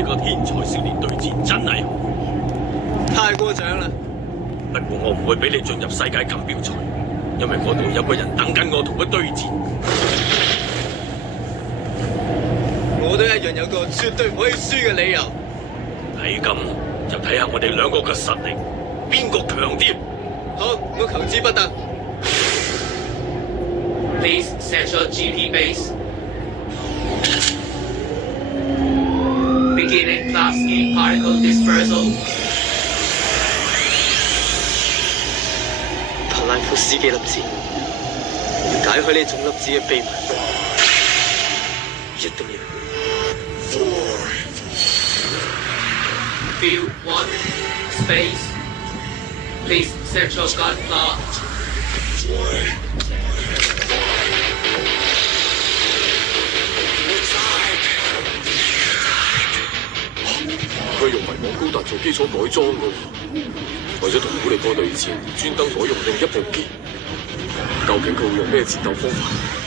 呢個天才少年對戰真係好，太過獎啦！不過我唔會俾你進入世界錦標賽，因為嗰度有個人等緊我同佢對戰。我都一樣有個絕對唔可以輸嘅理由。係咁，就睇下我哋兩個嘅實力，邊個強啲？好，我求之不得。Please set your GP base. Beginning Class E particle dispersal. 帕拉夫斯基粒子，要解開呢種粒子嘅秘密，一定要。Field 1. Space. Please set your gun lock. 佢用迷網高達做基礎改裝㗎，為咗同古力哥對戰，專登改用另一部機。究竟佢會用咩戰鬥方法？